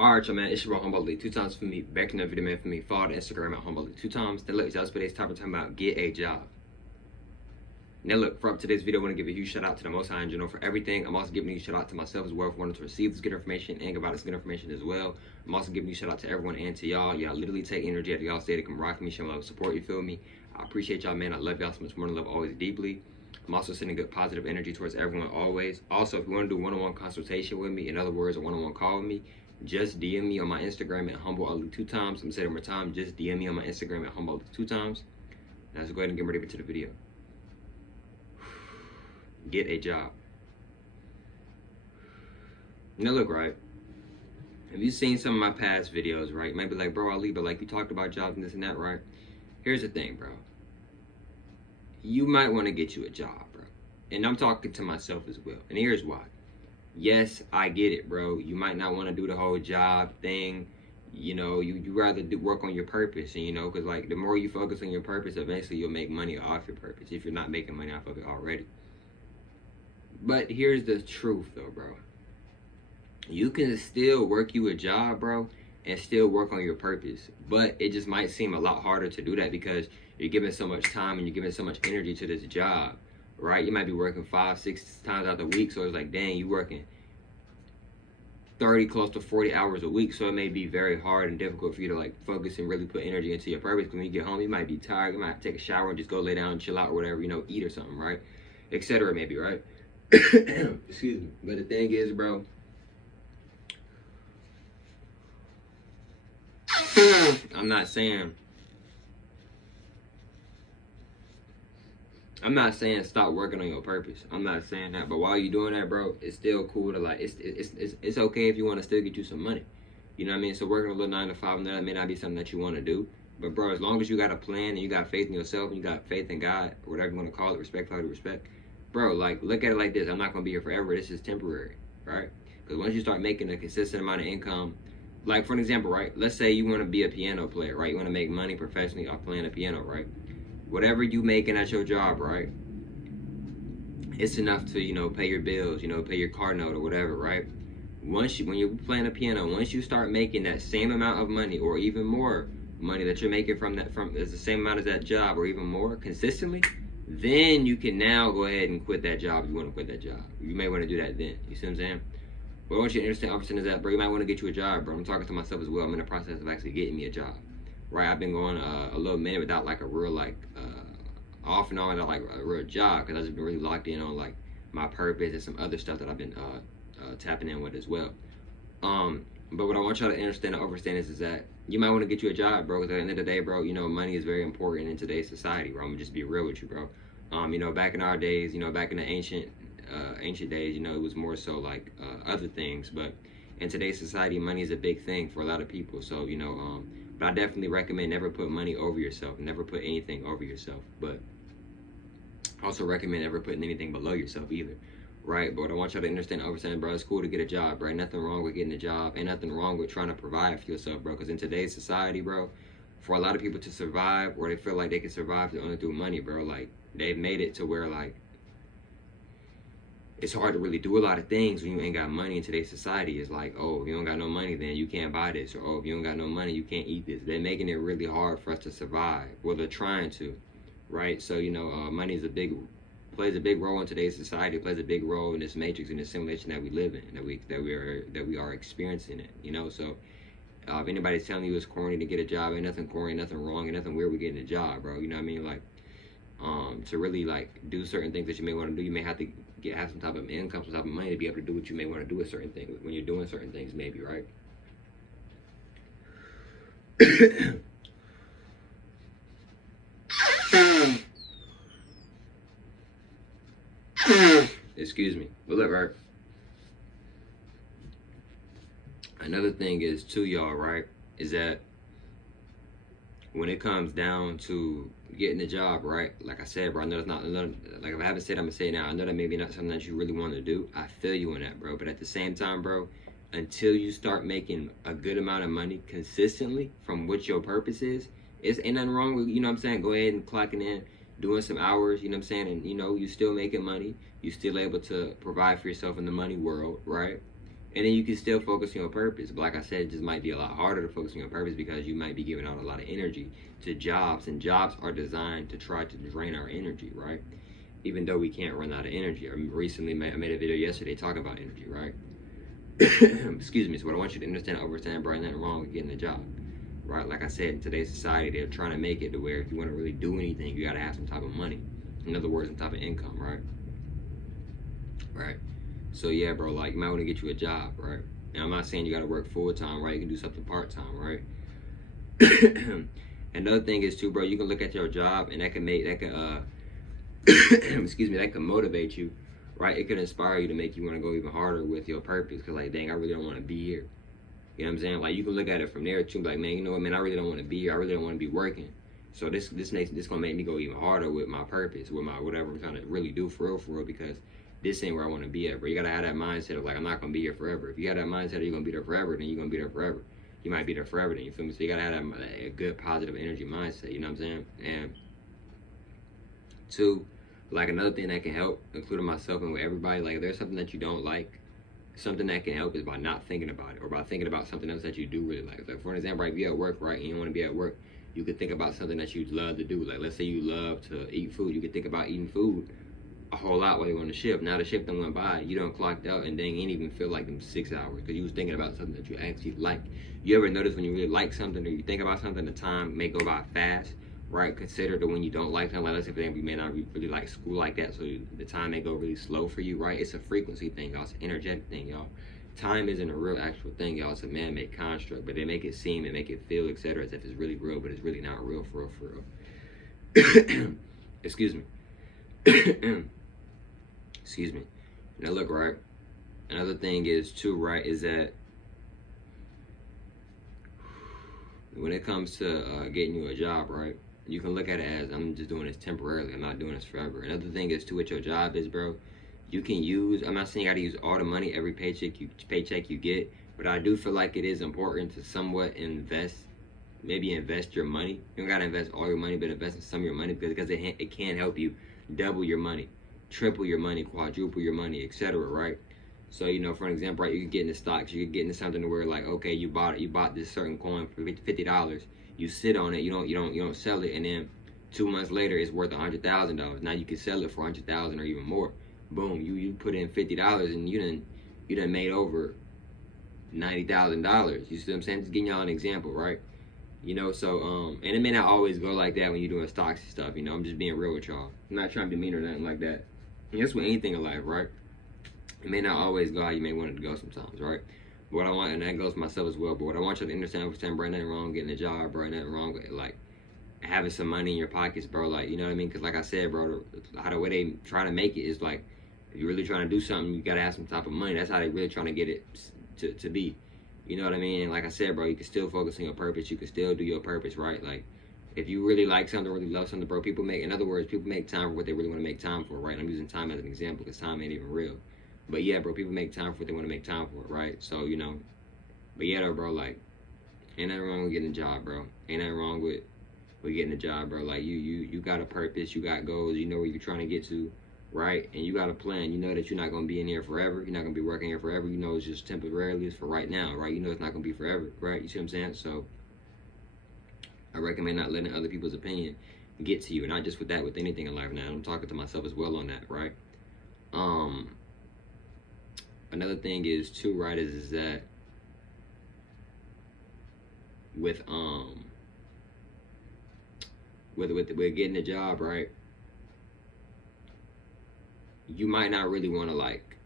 Alright, y'all, man, it's your bro Humble League 2 times for me. Back in the video, man, for me. Follow the Instagram at Humble League 2 times. Then look, y'all, today's topic talking about get a job. Now look, for up today's video, I want to give a huge shout out to the Most High in general for everything. I'm also giving you a shout out to myself as well for wanting to receive this good information and give out this good information as well. I'm also giving you a shout out to everyone and to y'all. Y'all literally take energy out of y'all stay to come rock me, show me love, support, you feel me? I appreciate y'all, man. I love y'all so much more than love always deeply. I'm also sending good positive energy towards everyone always. Also, if you want to do one-on-one consultation with me, in other words, a one-on-one call with me, just DM me on my Instagram at HumbleAli2times. I'm gonna say it one more time. Just DM me on my Instagram at HumbleAli2times. Now let's go ahead and get ready to the video. Get a job. Now look, right? Have you seen some of my past videos, right? You might be like, bro, Ali, but like you talked about jobs and this and that, right? Here's the thing, bro. You might want to get you a job, bro. And I'm talking to myself as well. And here's why. Yes, I get it, bro. You might not want to do the whole job thing. You know, you rather work on your purpose. And, you know, because, like, the more you focus on your purpose, eventually you'll make money off your purpose if you're not making money off of it already. But here's the truth, though, bro. You can still work you a job, bro, and still work on your purpose. But it just might seem a lot harder to do that because you're giving so much time and you're giving so much energy to this job. Right, you might be working 5-6 times out the week, so it's like, dang, you working 30 close to 40 hours a week, so it may be very hard and difficult for you to like focus and really put energy into your purpose. Because when you get home, you might be tired, you might take a shower and just go lay down and chill out or whatever, you know, eat or something, right, etc. maybe, right? Excuse me. But the thing is, bro, I'm not saying stop working on your purpose. I'm not saying that, but while you're doing that, bro, it's still cool to like. It's okay if you want to still get you some money. You know what I mean? So working a little 9 to 5, that may not be something that you want to do. But bro, as long as you got a plan and you got faith in yourself and you got faith in God, or whatever you want to call it, respect, how to respect, bro. Like look at it like this: I'm not gonna be here forever. This is temporary, right? Because once you start making a consistent amount of income, like for an example, right? Let's say you want to be a piano player, right? You want to make money professionally off playing a piano, right? Whatever you making at your job, right? It's enough to, you know, pay your bills, you know, pay your car note or whatever, right? When you're playing a piano, once you start making that same amount of money or even more money that you're making from is the same amount as that job or even more consistently, then you can now go ahead and quit that job if you want to quit that job. You may want to do that then. You see what I'm saying? But I want you to understand, opposite is that, bro, you might want to get you a job, bro. I'm talking to myself as well. I'm in the process of actually getting me a job. Right, I've been going a little minute without like a real like off and on without like a real job because I've just been really locked in on like my purpose and some other stuff that I've been tapping in with as well. But what I want y'all to understand and understand is that you might want to get you a job, bro. Because at the end of the day, bro, you know money is very important in today's society, bro. I'm gonna just be real with you, bro. You know, back in our days, you know, back in the ancient days, you know, it was more so like other things, but in today's society, money is a big thing for a lot of people. So you know, but I definitely recommend never put money over yourself. Never put anything over yourself. But I also recommend never putting anything below yourself either. Right? But I want y'all to understand, bro, it's cool to get a job, right? Nothing wrong with getting a job. Ain't nothing wrong with trying to provide for yourself, bro. Because in today's society, bro, for a lot of people to survive or they feel like they can survive only through money, bro, like they've made it to where like it's hard to really do a lot of things when you ain't got money in today's society. It's like, oh, if you don't got no money, then you can't buy this. Or, oh, if you don't got no money, you can't eat this. They're making it really hard for us to survive. Well, they're trying to, right? So, you know, money is plays a big role in today's society. It plays a big role in this matrix, in this simulation that we live in, that we are experiencing it, you know? So, if anybody's telling you it's corny to get a job, ain't nothing corny, nothing wrong, ain't nothing weird with getting a job, bro. You know what I mean? Like, to really like do certain things that you may want to do, you may have to have some type of income, some type of money to be able to do what you may want to do with certain things when you're doing certain things, maybe, right? Excuse me. But look, right? Another thing is too, y'all, right? Is that when it comes down to getting a job, right? Like I said, bro, I know it's not, like if I haven't said it, I'm gonna say it now. I know that maybe not something that you really want to do. I feel you on that, bro. But at the same time, bro, until you start making a good amount of money consistently from what your purpose is, ain't nothing wrong with, you know what I'm saying, go ahead and clocking in, doing some hours, you know what I'm saying, and you know, you still making money, you still able to provide for yourself in the money world, right? And then you can still focus on your purpose. But like I said, it just might be a lot harder to focus on your purpose because you might be giving out a lot of energy to jobs. And jobs are designed to try to drain our energy, right? Even though we can't run out of energy. I made a video yesterday talking about energy, right? Excuse me. So what I want you to understand, overstand, bro, nothing wrong with getting a job, right? Like I said, in today's society, they're trying to make it to where if you want to really do anything, you got to have some type of money. In other words, some type of income, right? Right. So yeah, bro, like you might want to get you a job, right? And I'm not saying you got to work full time, right? You can do something part time, right? Another thing is too, bro, you can look at your job and that can excuse me, that can motivate you, right? It could inspire you to make you want to go even harder with your purpose. Cause like, dang, I really don't want to be here. You know what I'm saying? Like you can look at it from there too, like, man, you know what, man, I really don't want to be here. I really don't want to be working. So this gonna make me go even harder with my purpose, with my whatever I'm trying to really do for real, because this ain't where I want to be at, bro. You gotta have that mindset of like, I'm not gonna be here forever. If you got that mindset of you're gonna be there forever, then you're gonna be there forever. You might be there forever, then you feel me? So you gotta have that a good positive energy mindset. You know what I'm saying? And two, like another thing that can help, including myself and with everybody, like if there's something that you don't like, something that can help is by not thinking about it or by thinking about something else that you do really like. Like for an example, right, if you're at work, right, and you want to be at work, you could think about something that you'd love to do. Like let's say you love to eat food, you could think about eating food a whole lot while you're on the shift. Now the shift done went by, you done clocked out, and dang, ain't even feel like them 6 hours because you was thinking about something that you actually like. You ever notice when you really like something or you think about something, the time may go by fast, right? Consider that when you don't like something, like let's say for example, you may not really like school like that, so the time may go really slow for you, right? It's a frequency thing, y'all. It's an energetic thing, y'all. Time isn't a real actual thing, y'all. It's a man-made construct, but they make it seem and make it feel, etc., as if it's really real, but it's really not real for real. Excuse me. Excuse me. Now look, right? Another thing is too, right, is that when it comes to getting you a job, right, you can look at it as I'm just doing this temporarily. I'm not doing this forever. Another thing is too, what your job is, bro. You can use, I'm not saying you gotta use all the money every paycheck you get, but I do feel like it is important to somewhat invest, maybe invest your money. You don't gotta invest all your money, but invest in some of your money because it can help you double your money, triple your money, quadruple your money, etc., right? So, you know, for an example, right, you could get into stocks, you could get into something where like, okay, you bought this certain coin for $50. You sit on it, you don't sell it, and then 2 months later it's worth $100,000. Now you can sell it for $100,000 or even more. Boom, you put in $50 and you done made over $90,000. You see what I'm saying? Just giving y'all an example, right? You know, so and it may not always go like that when you're doing stocks and stuff. You know, I'm just being real with y'all. I'm not trying to be mean or nothing like that. And that's with anything in life, right? It may not always go how you may want it to go sometimes, right? But what I want, and that goes for myself as well. But what I want you to understand, bro, nothing wrong with getting a job, bro. Nothing wrong with like having some money in your pockets, bro. Like, you know what I mean? Because like I said, bro, how the way they try to make it is like, if you're really trying to do something, you gotta have some type of money. That's how they really trying to get it to be. You know what I mean? And like I said, bro, you can still focus on your purpose. You can still do your purpose, right? Like, if you really like something, really love something, bro, in other words, people make time for what they really want to make time for, right? I'm using time as an example because time ain't even real. But yeah, bro, people make time for what they want to make time for, right? So, you know, but yeah, though, bro, like, ain't nothing wrong with getting a job, bro. Ain't nothing wrong with getting a job, bro. Like, you got a purpose, you got goals, you know where you're trying to get to, right? And you got a plan. You know that you're not going to be in here forever. You're not going to be working here forever. You know it's just temporarily. It's for right now, right? You know it's not going to be forever, right? You see what I'm saying? So I recommend not letting other people's opinion get to you. And not just with that, with anything in life now. I'm talking to myself as well on that, right? Another thing is too, right, is that with getting a job, right, you might not really want to, like,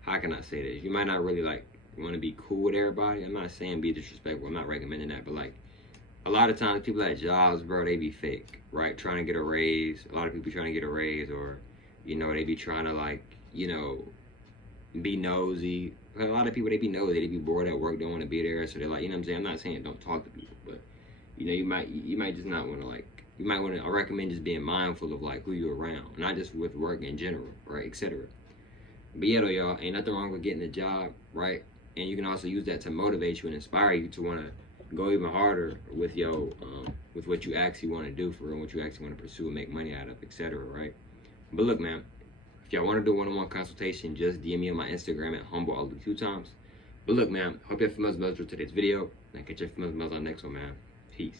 how can I say this? You might not really, like, want to be cool with everybody. I'm not saying be disrespectful. I'm not recommending that. But, like, a lot of times people at jobs, bro, they be fake, right? Trying to get a raise. A lot of people trying to get a raise, or, you know, they be trying to, like, you know, be nosy. A lot of people, they be nosy. They be bored at work, don't want to be there. So they're like, you know what I'm saying? I'm not saying don't talk to people. But, you know, you might just not want to, like, you might want to, I recommend just being mindful of, like, who you're around. Not just with work in general, right, etc. But yeah, though, y'all, ain't nothing wrong with getting a job, right? And you can also use that to motivate you and inspire you to want to go even harder with with what you actually want to do for real, what you actually want to pursue and make money out of, etc., right? But look, man, if y'all want to do one-on-one consultation, just DM me on my Instagram at humble all the 2 times. But look, man, hope you have fun with today's video. And I'll catch you for on the next one, man. Peace.